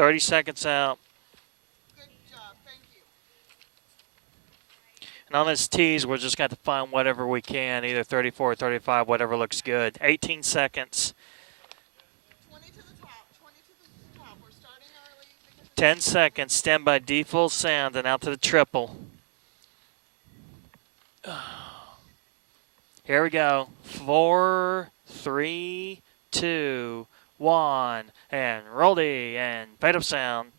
30 seconds out. Good job. Thank you. And on this tease, we're just going to find whatever we can, either 34 or 35, whatever looks good. 18 seconds. 20 to the top. 20 to the top. We're starting early. 10 seconds. Stand by D full sound and out to the triple. Here we go. 4, 3, 2, 1. And roll D and fade up sound.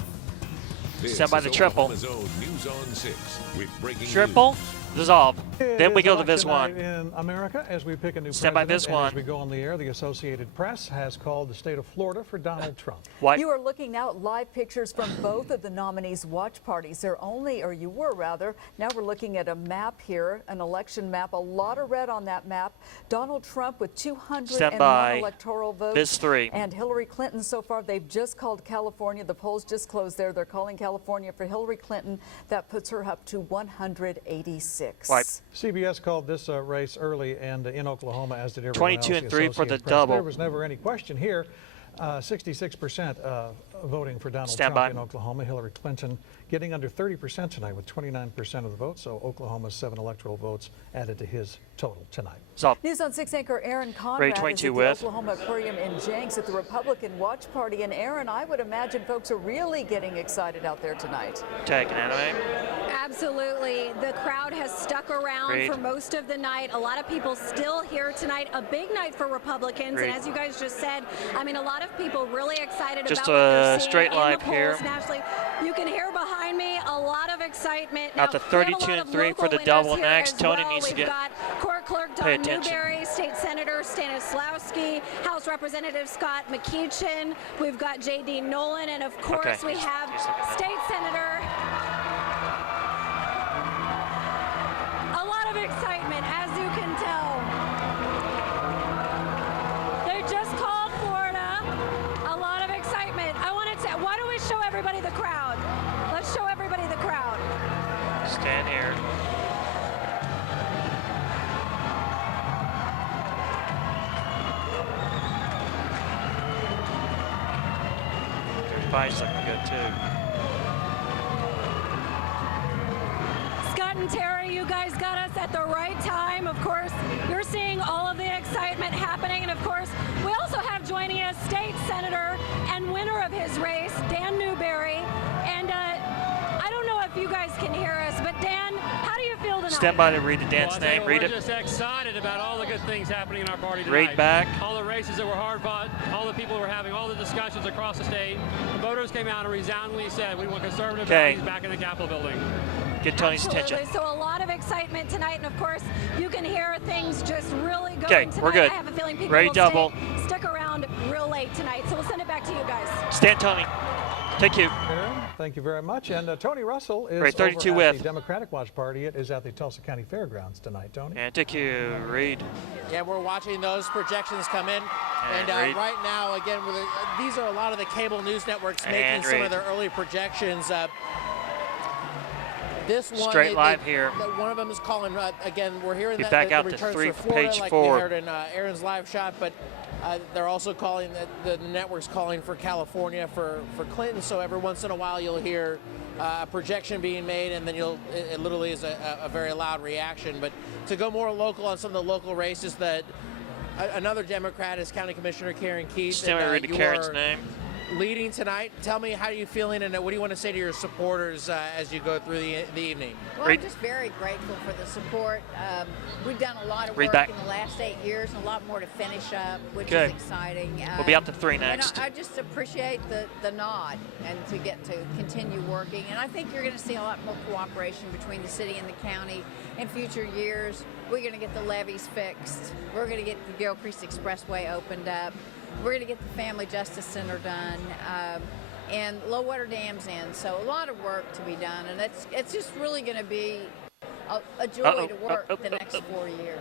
Stand by the triple. News on 6 with breaking Triple. news. Dissolve. Then we go to Viz 1. In America, as we pick a new Stand by Viz president, 1. as we go on the air, the Associated Press has called the state of Florida for Donald Trump. What? You are looking now at live pictures from both of the nominees' watch parties. They're only, or you were rather, now we're looking at a map here, an election map, a lot of red on that map. Donald Trump with 201 electoral votes. Viz 3. And Hillary Clinton, so far, they've just called California. The polls just closed there. They're calling California for Hillary Clinton. That puts her up to 186. Right. CBS called this race early and in Oklahoma, as did everyone 22 else. and 3 for the Associated Press. double. There was never any question here. 66% voting for Donald Stand Trump by. in Oklahoma. Hillary Clinton getting under 30% tonight with 29% of the vote. So Oklahoma's 7 electoral votes added to his total tonight. So, News on 6 anchor Aaron Conrad Ray is 22 at the with. Oklahoma Aquarium in Jenks at the Republican Watch Party. And Aaron, I would imagine folks are really getting excited out there tonight. take an anime. Absolutely. The crowd has stuck around Reed. for most of the night. A lot of people still here tonight. A big night for Republicans. Reed. And as you guys just said, I mean, a lot of people really excited Just about what they're a seeing straight in live the polls here. nationally. You can hear behind me a lot of excitement. Out to Now, we have a 32 lot and of 3 for local the double winners here next. as Tony well. needs to We've get got Court Clerk pay Don attention. Newberry, State Senator Stanislawski, House Representative Scott McEachin. We've got J.D. Nolan, and of course Okay. we have He's looking at State Senator. A lot of excitement, as you can tell. They just called Florida. A lot of excitement. I wanted to, why don't we show everybody the crowd? Let's show everybody the crowd. Stand here. Five's looking good too. Scott and Terry, you guys got us at the right time. Of course, you're seeing all of the excitement happening. And of course, we also have joining us State Senator and winner of his race, Dan Newberry. And I don't know if you guys can hear us, but Dan, how do you feel tonight? Stand by to read the dance name. Read We're it. just excited about all the good things happening in our party tonight. Read back. All the races that were hard fought, all the people were having, all the discussions across the state. The voters came out and resoundingly said, we want conservative Okay. values back in the Capitol building. Get Tony's Absolutely. attention. So a lot of excitement tonight, and of course, you can hear things just really going Okay, tonight. we're good. I have a feeling people Ready, will double. stick around real late tonight. So we'll send it back to you guys. Stand, Tony. Take you. Aaron, thank you very much. And Tony Russell is Right, 32 over at with. the Democratic Watch Party. It is at the Tulsa County Fairgrounds tonight, Tony. And take you. Read. Yeah, we're watching those projections come in. And And right now, again, these are a lot of the cable news networks making And some read. of their early projections. This one, Straight live here. One of them is calling, again, we're hearing Get that back the out to returns 3 for for Florida, page like 4. we heard in Aaron's live shot, but they're also calling, the network's calling for California for Clinton, so every once in a while you'll hear a projection being made, and then it literally is a very loud reaction. But to go more local on some of the local races, that another Democrat is County Commissioner Karen Keith. Stand by to read the you Karen's are name. leading tonight. Tell me, how are you feeling, and what do you want to say to your supporters as you go through the evening? Well, Read. I'm just very grateful for the support. We've done a lot of Read work back. in the last 8 years and a lot more to finish up, which Okay. is exciting. We'll be up to 3 And next. I just appreciate the nod and to get to continue working. And I think you're going to see a lot more cooperation between the city and the county in future years. We're going to get the levees fixed. We're going to get the Gilcrease Expressway opened up. We're going to get the Family Justice Center done. And low water dams in, so a lot of work to be done, and it's just really going to be a joy to work the next 4 years.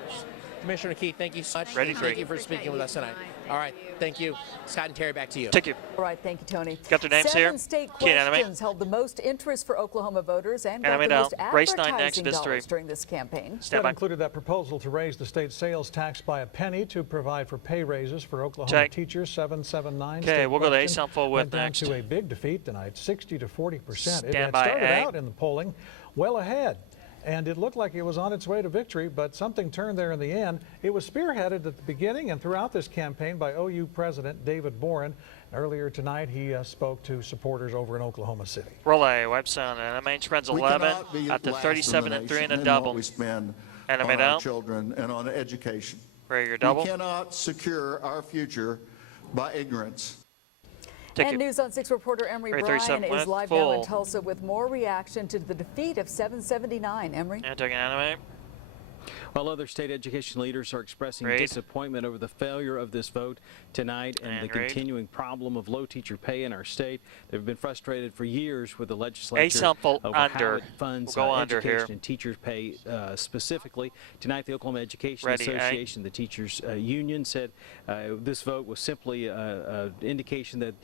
Commissioner Keith, thank you so much. Ready, Thank you for speaking with us tonight. All right, thank you. Scott and Terry, back to you. Thank you. All right, thank you, Tony. Got their names 7 here. state Keen Anime. questions held the most interest for Oklahoma voters and got Anime the most down. Race 9 next, advertising District. dollars during this campaign. Stand That by. included that proposal to raise the state sales tax by a penny to provide for pay raises for Oklahoma Check. teachers. 779. Okay, we'll go to A-Sample with went down next. to a big defeat tonight, 60 to 40%. It Stand had by, started A. out in the polling well ahead, and it looked like it was on its way to victory, but something turned there in the end. It was spearheaded at the beginning and throughout this campaign by OU President David Boren. Earlier tonight, he spoke to supporters over in Oklahoma City. Roll A, web sound, and main spreads 11 at the 37 and 3 and a double. We spend Anime on our down. children and on education. Ready your double. We cannot secure our future by ignorance. Take And it. News on 6 reporter Emery Ready, Bryan 37 is minutes, live now in full. Tulsa with more reaction to the defeat of 779. Emery? And taking anime. While other state education leaders are expressing Read. disappointment over the failure of this vote tonight and the read. continuing problem of low teacher pay in our state, they've been frustrated for years with the legislature A-Sample over how under. it funds We'll go under education here. and teachers pay specifically. Tonight, the Oklahoma Education Ready, A. Association, the teachers union, said this vote was simply an indication that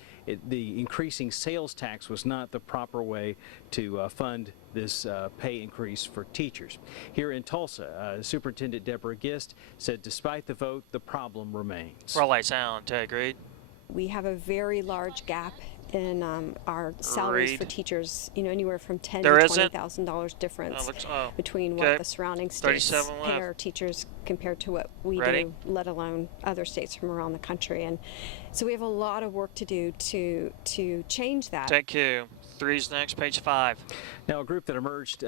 the increasing sales tax was not the proper way to fund this pay increase for teachers. Here in Tulsa, Superintendent Deborah Gist said despite the vote, the problem remains. Roll A sound. Take read. We have a very large gap in our salaries Read. for teachers, anywhere from $10,000 There to isn't? $20,000 difference Oh, between okay. what the surrounding states 37 pay left. our teachers compared to what we Ready? do, let alone other states from around the country. And so we have a lot of work to do to change that. Take Q. Three's next, page 5. Now, a group that emerged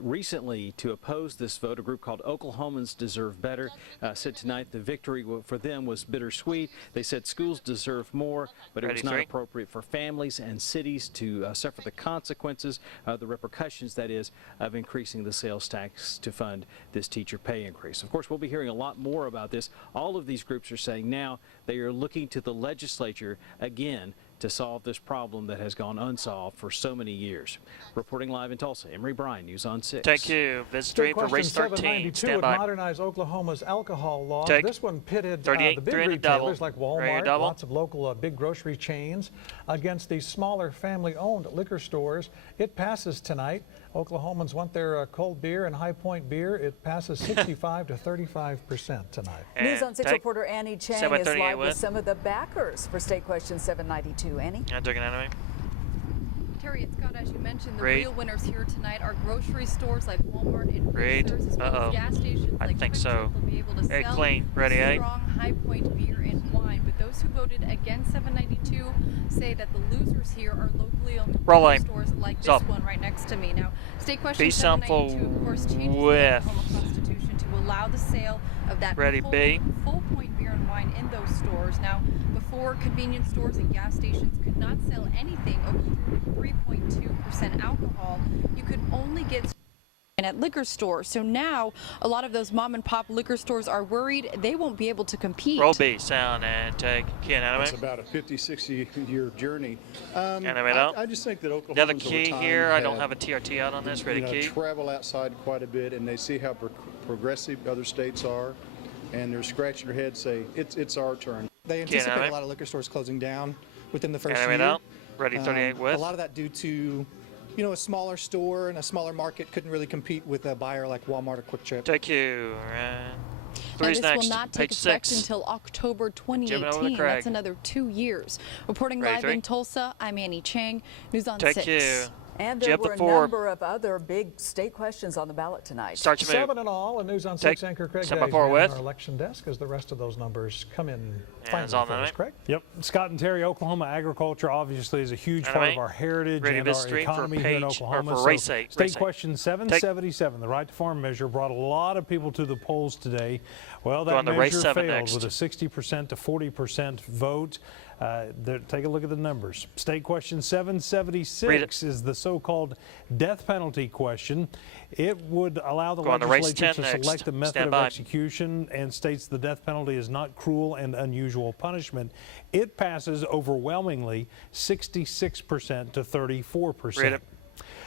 recently to oppose this vote, a group called Oklahomans Deserve Better, said tonight the victory for them was bittersweet. They said schools deserve more, but it Ready, was not 3. appropriate for families and cities to suffer the consequences, the repercussions, that is, of increasing the sales tax to fund this teacher pay increase. Of course, we'll be hearing a lot more about this. All of these groups are saying now they are looking to the legislature again to solve this problem that has gone unsolved for so many years. Reporting live in Tulsa, Emery Bryan, News on 6. Take Q. Visit State 3 for question race 13. 792 Stand would by. modernize Oklahoma's alcohol laws. Take This one pitted 38, the big 3 and a double. retailers like Ready, Walmart, double. lots of local big grocery chains, against these smaller family-owned liquor stores. It passes tonight. Oklahomans want their cold beer and High Point beer. It passes 65 to 35% tonight. News on 6 take reporter Annie Chang is 738 live with with. some of the backers for State Question 792. Annie? And taking anime. Terry and Scott, as you mentioned, the Read. real winners here tonight are grocery stores like Walmart and Read. grocers, as well as gas stations I like think Quick so. Trip will be able to Hey, sell clean. Ready, eh? strong High Point beer and wine. But those who voted against 792 say that the losers here are locally owned Roll grocery line. stores like Stop. this one right next to me. Now, State Question Be 792, of course, changes the with. Oklahoma Constitution to allow the sale of that Ready, B. full point beer and wine in those stores. Now, before, convenience stores and gas stations could not sell anything over 3.2% alcohol. You could only get at liquor stores. So now a lot of those mom and pop liquor stores are worried they won't be able to compete. Roll B sound and take Q and anime. It's about a 50, 60-year journey. Anime out. I just think that Oklahomans The other over key time here, I don't have, have a TRT out on this. Ready, key. travel outside quite a bit, and they see how progressive other states are, and they're scratching their heads, say, it's our turn. They anticipate a lot of liquor stores closing down within the first Anime year. out. Ready, 38 with. A lot of that due to, a smaller store and a smaller market couldn't really compete with a buyer like Walmart or Quick Trip. Take you. Now, Three's this next. will not take Page effect 6. until October Jimmy over the 2018. Craig. That's another 2 years. Reporting Ready, live 3. in Tulsa, I'm Annie Chang, News on Take 6. you. And Jib there the were a 4. number of other big state questions on the ballot tonight. Start your move. 7 in all, and News on 6 Take anchor Craig 7 by Days 4 man with. on our election desk as the rest of those numbers come in it's on finally the first. Craig? Yep. Scott and Terry, Oklahoma agriculture obviously is a huge part of our heritage Ready and to our stream for economy here in page- or Oklahoma. for race eight, State race eight. question 777, the right to farm measure, brought a lot of people to the polls today. Well, Go that on to race measure 7 failed next. with a 60% to 40% vote. Take a look at the numbers. State question 776 is the so-called death penalty question. It would allow the Go on to race legislature 10 to next. select the method Stand of by. execution and states the death penalty is not cruel and unusual punishment. It passes overwhelmingly 66% to 34%. Read it.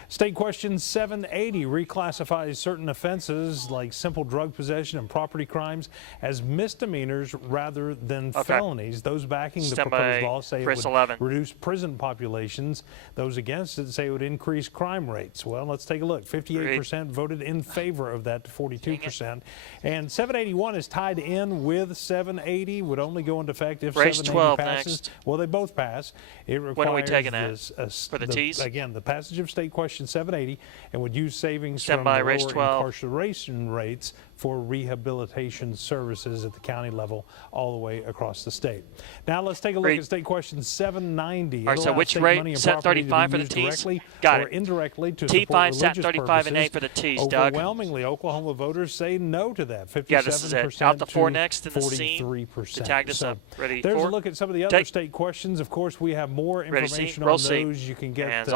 State question 780 reclassifies certain offenses like simple drug possession and property crimes as misdemeanors rather than felonies. Those backing the proposed law say it would reduce prison populations. Those against it say it would increase crime rates. Well, let's take a look. 58% voted in favor of that to 42%. And 781 is tied in with 780, would only go into effect if 780 passes. Next. Well, they both pass. It requires when are we taking that? For the T's? Again, the passage of state question 780 and would use savings Stand from by, the lower race 12. incarceration rates for rehabilitation services at the county level all the way across the state. Now let's take a look at state question 790. All right, so which rate? Set 35 for the T's? Got it. Indirectly to T5 support set 35 and 8 for the T's, Doug. Overwhelmingly, Oklahoma voters say no to that. 57% yeah, this is it. Out the 4 next in the 43%. to tag this up. Ready? There's 4. a look at some of the other state questions. Of course, we have more information on those. You can get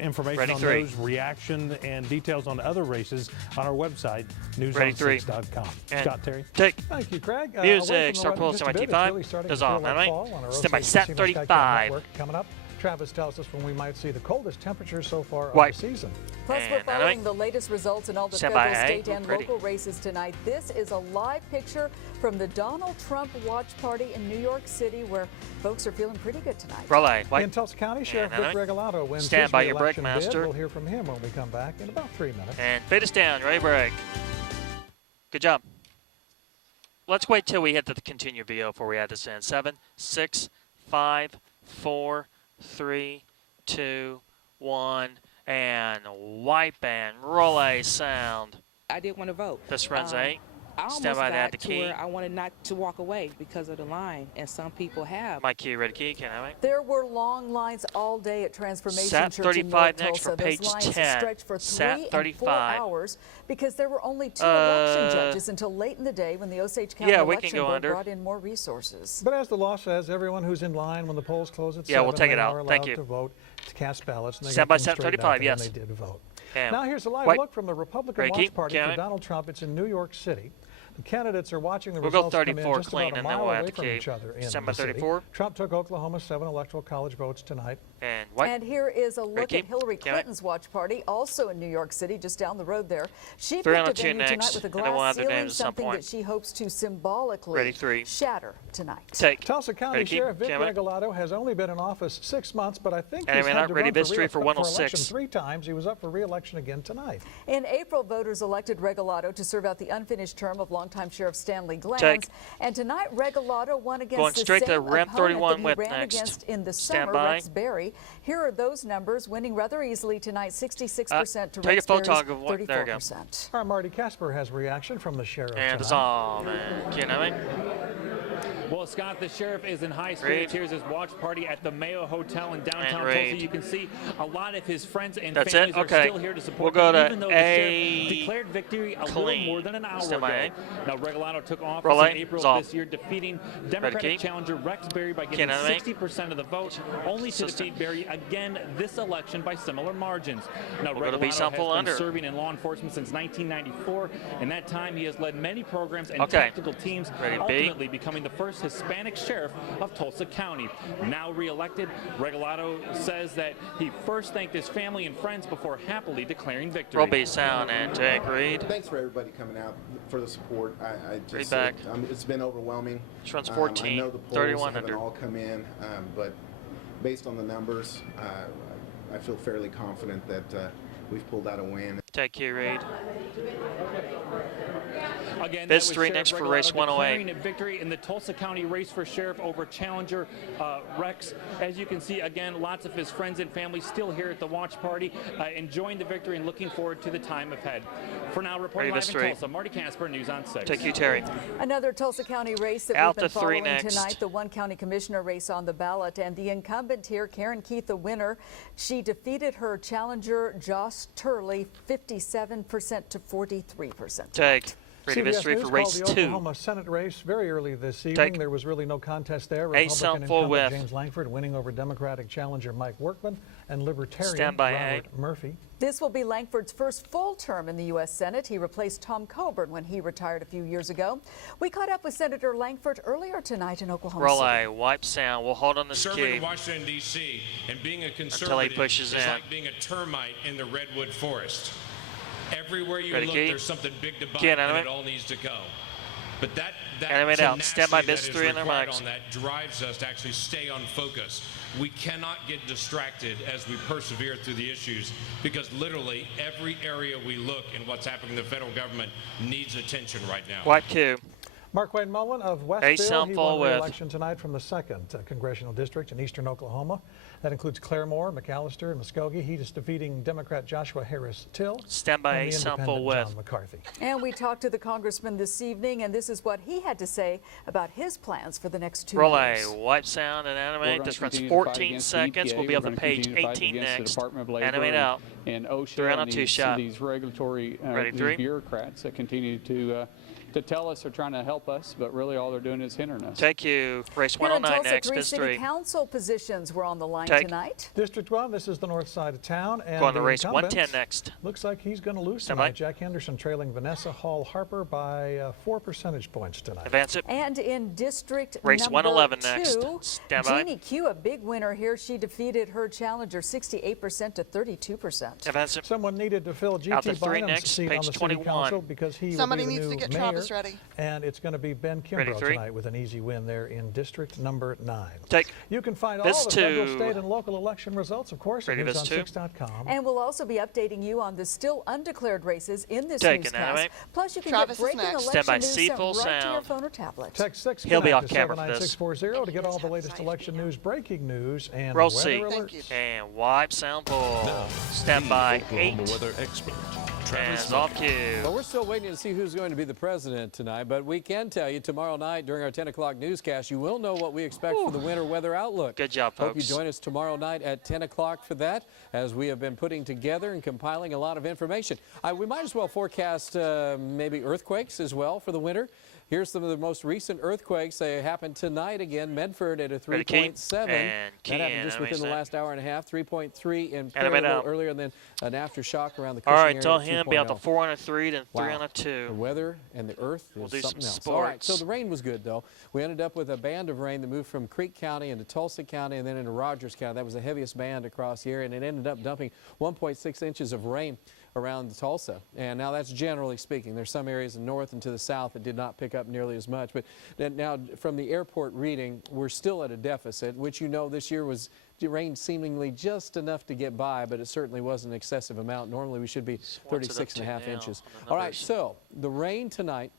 information on those, reaction, and details on other races on our website, newson6.com. Scott, Terry. Take. Thank you, Craig. Music, Star Pulse, my T5 goes on, all right? Stand by set 35. Coming up, Travis tells us when we might see the coldest temperatures so far of the season. Plus, we're following the latest results in all the federal, state, and local races tonight. This is a live picture from the Donald Trump Watch Party in New York City, where folks are feeling pretty good tonight. In Tulsa County, Sheriff Rick Regalado wins Stand his by your re-election break, Master. bid. We'll hear from him when we come back in about 3 minutes. And fade us down. Ready, break. Good job. Let's wait till we hit the continue VO before we add this in. 7, 6, 5, 4, 3, 2, 1, and wipe and roll a sound. I did want to vote. This runs 8. I almost Stand by to add got the to key. where I wanted not to walk away because of the line, and some people have. My key, ready key, can I have it? There were long lines all day at Transformation Sat Church in 35 North next Tulsa. for page Those lines 10. stretched for 3 Sat and 4 35. hours because there were only 2 election judges until late in the day when the Osage County Election Board brought in more resources. But as the law says, everyone who's in line when the polls close at 7, we'll take it out. are allowed Thank you. to vote, to cast ballots. And they Stand get by them set straight 35, back, yes. and they did vote. And now here's a live look from the Republican Watch Party for Donald Trump. It's in New York City. The candidates are watching the results come in just about a mile away from each other in the city. Trump took Oklahoma's 7 electoral college votes tonight. And here is a look at Hillary Clinton's watch party, also in New York City, just down the road there. She picked a venue tonight with a glass ceiling, something that she hopes to symbolically shatter tonight. Tulsa County Sheriff Vic Regalado has only been in office 6 months, but I think he's had to run for election 3 times. He was up for re-election again tonight. In April, voters elected Regalado to serve out the unfinished term of longtime Sheriff Stanley Glantz. And tonight, Regalado won against the same opponent that he ran against in the summer, Rex Berry. Here are those numbers, winning rather easily tonight, 66% to Rex Berry's 34%. Our Marty Casper has reaction from the sheriff And it's tonight. on. Can I? Well, Scott, the sheriff is in high spirits. Here's his watch party at the Mayo Hotel in downtown Tulsa. You can see a lot of his friends and families are still here to support him, even though the sheriff declared victory a little more than an hour ago. Now, Regalado took office in April of this year, defeating Democratic challenger Rex Berry by getting 60% of the vote, only to defeat Berry again this election by similar margins. Now, Regalado has been serving in law enforcement since 1994. In that time, he has led many programs and tactical teams, ultimately becoming the first Hispanic sheriff of Tulsa County. Now re-elected, Regalado says that he first thanked his family and friends before happily declaring victory. Roby Sound and Jake Reed. Thanks for everybody coming out for the support. I just, back. It's been overwhelming. This runs 14, I know the polls 31 haven't under. all come in, but based on the numbers, I feel fairly confident that we've pulled out a win. Take you, Reed. Again, this that was 3 Sheriff next for Regalado race 108. declaring a victory in the Tulsa County race for sheriff over challenger Rex. As you can see, again, lots of his friends and family still here at the watch party, enjoying the victory and looking forward to the time ahead. For now, reporting live in Tulsa, Marty Casper, News on 6. Take you, Terry. Another Tulsa County race that we've been following tonight, the 1 county commissioner race on the ballot, and the incumbent here, Karen Keith, the winner. She defeated her challenger, Josh Turley, 57% to 43%. Take. Ready Mystery for race the 2. Oklahoma Senate race very early this evening. There was really no contest there. Republican incumbent James Langford winning over Democratic challenger Mike Workman and Libertarian Robert Murphy. This will be Langford's first full term in the U.S. Senate. He replaced Tom Coburn when he retired a few years ago. We caught up with Senator Langford earlier tonight in Oklahoma City. Roll a wipe sound. We'll hold on this Serving key in Washington, D.C. and being a conservative until he pushes is in. like being a termite in the redwood forest. Everywhere you Ready, look, key? there's something big to buy, Key, and animate. it all needs to go. But that Animate out. Stand by tenacity bits that 3 is on their required mics. on that drives us to actually stay on focus. We cannot get distracted as we persevere through the issues, because literally every area we look and what's happening in the federal government needs attention right now. Wipe Q. Mark Wayne Mullen of Westfield, he won re-election tonight from the 2nd Congressional District in eastern Oklahoma. That includes Claremore, McAllister, and Muskogee. He is defeating Democrat Joshua Harris Till Stand by and the sound independent full width. John McCarthy. And we talked to the congressman this evening, and this is what he had to say about his plans for the next 2 Roll years. a wipe sound and animate. This runs 14 seconds. We'll be on the page 18 next. Animate out. And OSHA 3 on a and 2 shot. these regulatory Ready, 3. bureaucrats that continue to tell us they're trying to help us, but really all they're doing is hindering us. Take you. Race Here in 109 Tulsa, next. 3 Biz city 3. council positions were on the line Take. tonight. District 1, this is the north side of town. And Go on the the race incumbent 110 next. Looks like he's going to lose Stand by. tonight. Jack Henderson trailing Vanessa Hall Harper by 4 percentage points tonight. Advance it. And in district Race number 111 2, next. Stand by. Jeannie Q, a big winner here. She defeated her challenger 68% to 32%. Advance it. Someone needed to fill Out to GT 3 Bynum's next, seat on page the city 21. council because he Somebody will be needs the to new get mayor. Travis ready. And it's going to be Ben Ready, Kimbrough 3. tonight with an easy win there in district number 9. Take. You can find all This the federal, two. state, and local election results, of course, at Ready, this two. newson6.com. And we'll also be updating you on the still undeclared races in this Take an newscast. animate. Plus, you can Travis is get breaking next. Stand by, election news C sent full right to your sound. phone or tablet. Text 6 He'll be connect off to camera for this. 79640 to get all the latest election news, breaking news, and Roll weather C. alerts. And wipe sound full. Now, Stand the by Oklahoma 8. weather expert, And Travis it's off cue. Well, we're still waiting to see who's going to be the president tonight, but we can tell you tomorrow night during our 10 o'clock newscast, you will know what we expect for the winter weather outlook. Good job, Hope you folks. join us tomorrow night at 10 o'clock for that, as we have been putting together and compiling a lot of information. We might as well forecast maybe earthquakes as well for the winter. Here's some of the most recent earthquakes. They happened tonight again. Medford at a 3.7. And that happened just within the last hour and a half. 3.3 in Animate Perryville out. earlier, and then an aftershock around the All Cushing right, area tell at him be out to 2.0. 4 on a 3, then 3 Wow. on a 2. The weather and the earth We'll is do something some else. All right, so sports. the rain was good, though. We ended up with a band of rain that moved from Creek County into Tulsa County and then into Rogers County. That was the heaviest band across the area, and it ended up dumping 1.6 inches of rain around Tulsa. And now that's generally speaking. There's some areas in north and to the south that did not pick up nearly as much. But then now from the airport reading, we're still at a deficit, which you know this year was rain seemingly just enough to get by, but it certainly wasn't an excessive amount. Normally we should be 36.5 inches. All right, so the rain tonight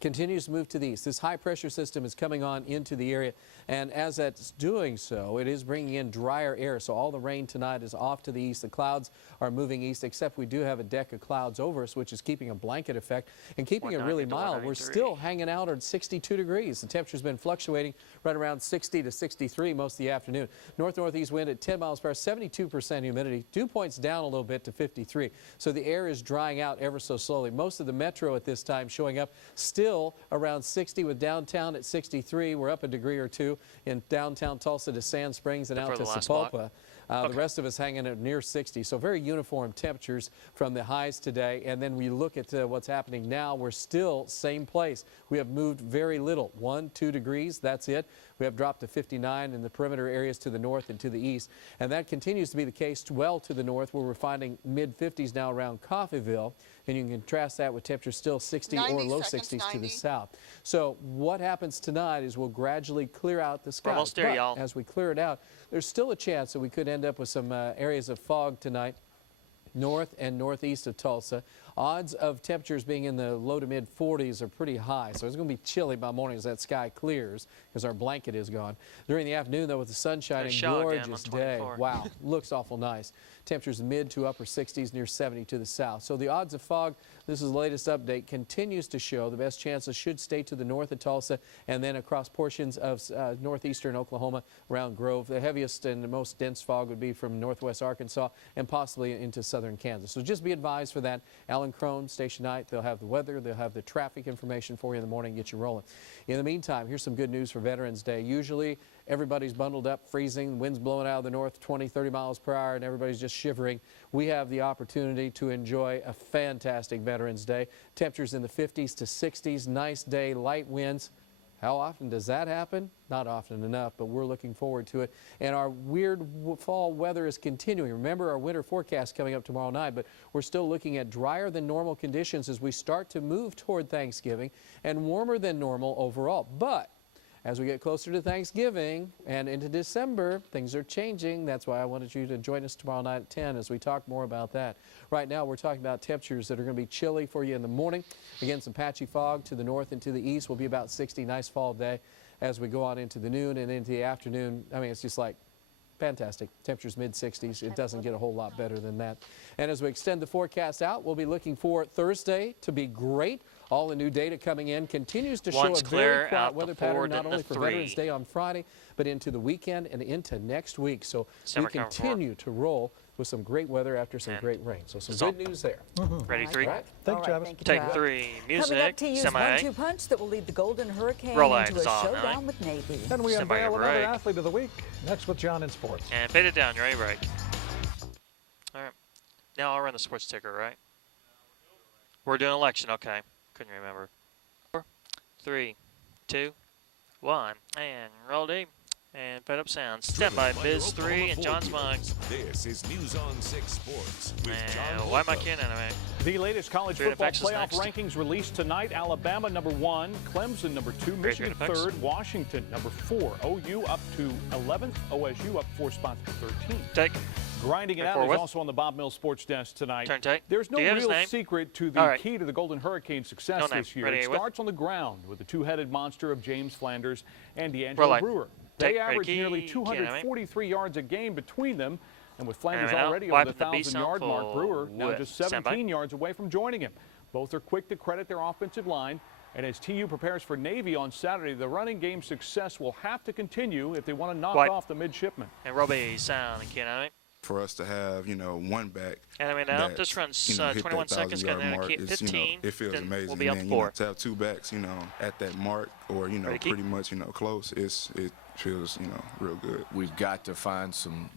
continues to move to the east. This high pressure system is coming on into the area, and as that's doing so, it is bringing in drier air. So all the rain tonight is off to the east. The clouds are moving east, except we do have a deck of clouds over us, which is keeping a blanket effect and keeping it really mild. We're still hanging out at 62 degrees. The temperature's been fluctuating right around 60 to 63 most of the afternoon. North-northeast wind at 10 miles per hour, 72% humidity, dew points down a little bit to 53. So the air is drying out ever so slowly. Most of the metro at this time showing up still around 60, with downtown at 63. We're up a degree or two in downtown Tulsa to Sand Springs and out to Sapulpa. The rest of us hanging at near 60. So very uniform temperatures from the highs today. And then we look at what's happening now. We're still same place. We have moved very little, 1, 2 degrees. That's it. We have dropped to 59 in the perimeter areas to the north and to the east. And that continues to be the case well to the north, where we're finding mid-50s now around Coffeyville. And you can contrast that with temperatures still 60 or low 60s to the south. So what happens tonight is we'll gradually clear out the sky. Almost there, But y'all. as we clear it out, there's still a chance that we could end up with some areas of fog tonight, north and northeast of Tulsa. Odds of temperatures being in the low to mid 40s are pretty high, so it's going to be chilly by morning as that sky clears because our blanket is gone. During the afternoon, though, with the sun shining, gorgeous day. Wow, looks awful nice. Temperatures mid to upper 60s, near 70 to the south. So the odds of fog, this is the latest update, continues to show the best chances should stay to the north of Tulsa and then across portions of northeastern Oklahoma around Grove. The heaviest and the most dense fog would be from northwest Arkansas and possibly into southern Kansas. So just be advised for that. Alan on Chrome, Station Night. They'll have the weather, they'll have the traffic information for you in the morning, get you rolling. In the meantime, here's some good news for Veterans Day. Usually everybody's bundled up, freezing, wind's blowing out of the north 20, 30 miles per hour, and everybody's just shivering. We have the opportunity to enjoy a fantastic Veterans Day. Temperatures in the 50s to 60s, nice day, light winds. How often does that happen? Not often enough, but we're looking forward to it. And our weird fall weather is continuing. Remember our winter forecast coming up tomorrow night, but we're still looking at drier than normal conditions as we start to move toward Thanksgiving and warmer than normal overall. But as we get closer to Thanksgiving and into December, things are changing. That's why I wanted you to join us tomorrow night at 10 as we talk more about that. Right now, we're talking about temperatures that are going to be chilly for you in the morning. Again, some patchy fog to the north and to the east will be about 60. Nice fall day as we go on into the noon and into the afternoon. I mean, it's just like fantastic. Temperatures mid-60s. It doesn't get a whole lot better than that. And as we extend the forecast out, we'll be looking for Thursday to be great. All the new data coming in continues to show a very quiet weather pattern, not only for Veterans Day on Friday, but into the weekend and into next week. So we continue to roll with some great weather after some great rain. So some good news there. Ready, three? Thanks, Travis. Take three. Music. Coming up, TU's 1-2 punch that will lead the Golden Hurricane into a showdown with Navy. Then we unveil another athlete of the week. Next with John in sports. And fade it down. You're ready, break. All right. Now I'll run the sports ticker, right? We're doing election. Okay. Couldn't remember. 4, 3, 2, 1, and roll deep. And fed up sound. Stand by Biz 3 and John's Mugs. This is News on 6 Sports with John. Why am I kidding anyway? The latest college football playoff rankings released tonight. Alabama number 1, Clemson number 2, Michigan 3rd, Washington number 4, OU up to 11th, OSU up 4 spots to 13th. Take. Grinding it out is also on the Bob Mills Sports Desk tonight. Turn take. There's no real secret to the key to the Golden Hurricane's success this year. Ready, it starts on the ground with the two-headed monster of James Flanders and D'Angelo Brewer. They average nearly 243 yards a game between them, and with Flanders already over the 1,000-yard mark, Brewer now just 17 yards away from joining him. Both are quick to credit their offensive line, and as TU prepares for Navy on Saturday, the running game success will have to continue if they want to knock off the midshipmen. And Robbie Sound and Ken, for us to have, one back. And I mean, now this runs 21 seconds, going to keep 15. It feels amazing. We'll be up and 4. To have 2 backs, at that mark or, pretty much, close, it feels, real good. We've got to find some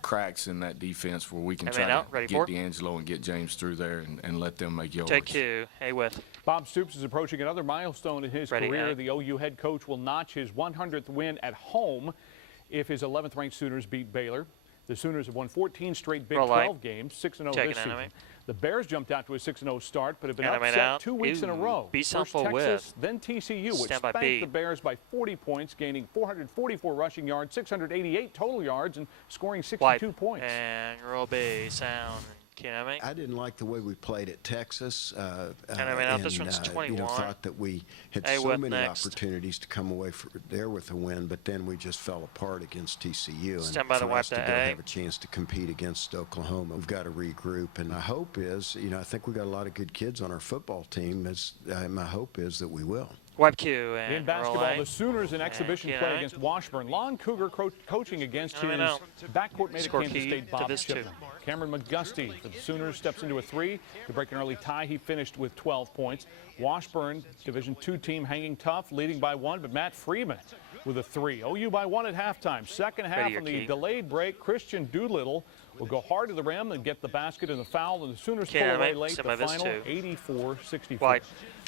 cracks in that defense where we can try to get D'Angelo and get James through there and let them make yards. Take 2. Hey, with. Bob Stoops is approaching another milestone in his career. The OU head coach will notch his 100th win at home if his 11th-ranked Sooners beat Baylor. The Sooners have won 14 straight Big 12 games, 6-0 this season. The Bears jumped out to a 6-0 start, but have been upset 2 weeks in a row. First Texas, then TCU, which spanked the Bears by 40 points, gaining 444 rushing yards, 688 total yards, and scoring 62 points. And Robbie Sound. I didn't like the way we played at Texas. This one's 21. Thought that we had so many opportunities to come away there with a win, but then we just fell apart against TCU. Stand by the wipe to have a chance to compete against Oklahoma, we've got to regroup. And my hope is, I think we've got a lot of good kids on our football team. My hope is that we will. Wipe Q and in basketball, the Sooners in exhibition play against Washburn. Lon Cougar coaching against his backcourt mate at Kansas State, Bob Shipman. Cameron McGusty for the Sooners steps into a 3 to break an early tie. He finished with 12 points. Washburn, Division II team, hanging tough, leading by 1, but Matt Freeman with a 3. OU by 1 at halftime. Second half on the delayed break, Christian Doolittle will go hard to the rim and get the basket and the foul, and the Sooners pull away late. The final 84-64.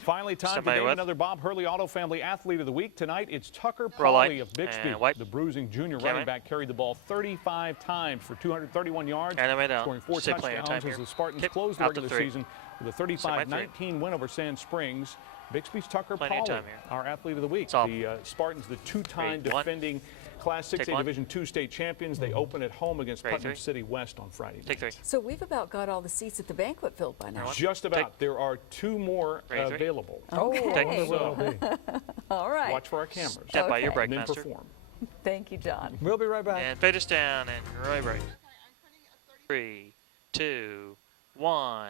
Finally, time to name another Bob Hurley Auto Family Athlete of the Week. Tonight, it's Tucker Pauley of Bixby. The bruising junior running back carried the ball 35 times for 231 yards, scoring 4 touchdowns as the Spartans closed the regular season with a 35-19 win over Sand Springs. Bixby's Tucker Pauley, our Athlete of the Week. The Spartans, the 2-time defending Class 6A Division II state champions. They open at home against Putnam City West on Friday. Take 3. So we've about got all the seats at the banquet filled by now. Just about. There are 2 more available. Okay. All right. Watch for our cameras. Stand by your break, and then master. Perform. Thank you, John. We'll be right back. And fade us down and right break. 3, 2, 1.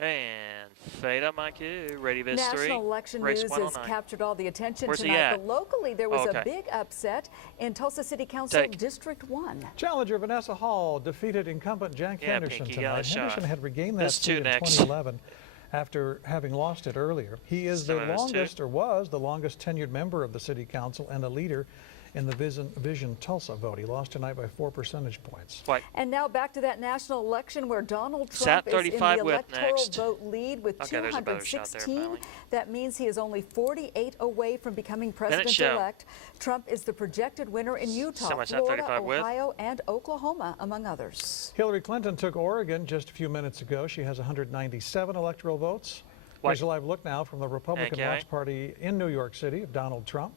And fade up my cue. Ready, Viz 3. National election news has captured all the attention Where's tonight, but locally there was a big upset in Tulsa City Council District 1. Challenger Vanessa Hall defeated incumbent Jack Henderson tonight. Henderson had regained that seat in 2011. after having lost it earlier. He is the longest, or was the longest tenured member of the city council and a leader in the Vision Tulsa vote. He lost tonight by 4 percentage points. And now back to that national election where Donald Trump is in the electoral vote lead with 216. That means he is only 48 away from becoming president-elect. Trump is the projected winner in Utah, Florida, Ohio, and Oklahoma, among others. Hillary Clinton took Oregon just a few minutes ago. She has 197 electoral votes. Here's a live look now from the Republican Watch Party in New York City of Donald Trump.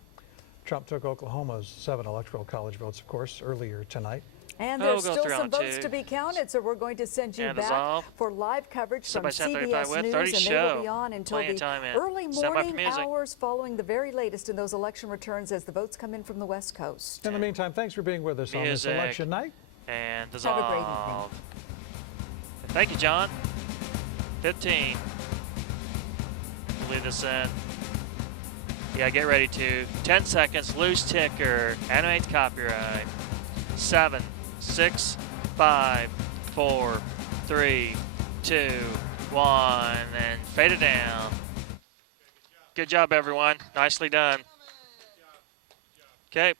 Trump took Oklahoma's 7 electoral college votes, of course, earlier tonight. And there's still some votes to be counted, so we're going to send you back for live coverage from CBS News, and they will be on until the early morning hours following the very latest in those election returns as the votes come in from the West Coast. In the meantime, thanks for being with us on this election night. And have a great evening. Thank you, John. 15. Lead us in. Yeah, get ready to. 10 seconds, loose ticker, animate copyright. 7, 6, 5, 4, 3, 2, 1, and fade it down. Good job, everyone. Nicely done. Okay.